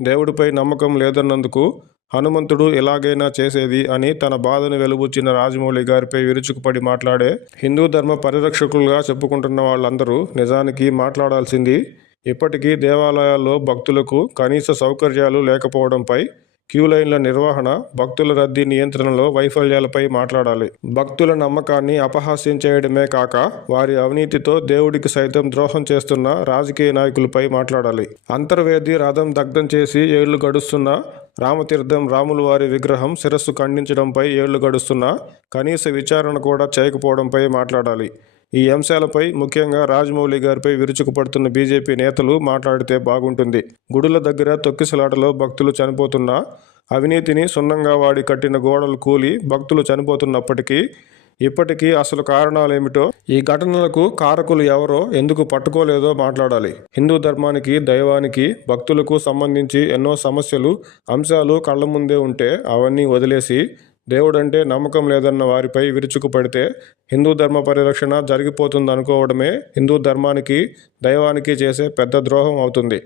దేవుడిపై నమ్మకం లేదన్నందుకు హనుమంతుడు ఎలాగైనా చేసేది అని తన బాధను వెలుబుచ్చిన రాజమౌళి గారిపై విరుచుకుపడి మాట్లాడే హిందూ ధర్మ పరిరక్షకులుగా చెప్పుకుంటున్న వాళ్ళందరూ నిజానికి మాట్లాడాల్సింది ఇప్పటికీ దేవాలయాల్లో భక్తులకు కనీస సౌకర్యాలు లేకపోవడంపై క్యూ లైన్ల నిర్వహణ భక్తుల రద్దీ నియంత్రణలో వైఫల్యాలపై మాట్లాడాలి. భక్తుల నమ్మకాన్ని అపహాస్యం చేయడమే కాక వారి అవినీతితో దేవుడికి సైతం ద్రోహం చేస్తున్న రాజకీయ నాయకులపై మాట్లాడాలి. అంతర్వేది రథం దగ్ధం చేసి ఏళ్ళు గడుస్తున్న రామతీర్థం రాముల వారి విగ్రహం శిరస్సు ఖండించడంపై ఏళ్ళు గడుస్తున్నా కనీస విచారణ కూడా చేయకపోవడంపై మాట్లాడాలి. ఈ అంశాలపై ముఖ్యంగా రాజమౌళి గారిపై విరుచుకుపడుతున్న బీజేపీ నేతలు మాట్లాడితే బాగుంటుంది. గుడుల దగ్గర తొక్కిసలాటలో భక్తులు చనిపోతున్నా అవినీతిని సున్నంగా వాడి కట్టిన గోడలు కూలి భక్తులు చనిపోతున్నప్పటికీ ఇప్పటికీ అసలు కారణాలేమిటో ఈ ఘటనలకు కారకులు ఎవరో ఎందుకు పట్టుకోలేదో మాట్లాడాలి. హిందూ ధర్మానికి దైవానికి భక్తులకు సంబంధించి ఎన్నో సమస్యలు అంశాలు కళ్ళ ముందే ఉంటే అవన్నీ వదిలేసి దేవుడంటే నమ్మకం లేదన్న వారిపై విరుచుకు పడితే హిందూ ధర్మ పరిరక్షణ జరిగిపోతుంది అనుకోవడమే హిందూ ధర్మానికి దైవానికి చేసే పెద్ద ద్రోహం అవుతుంది.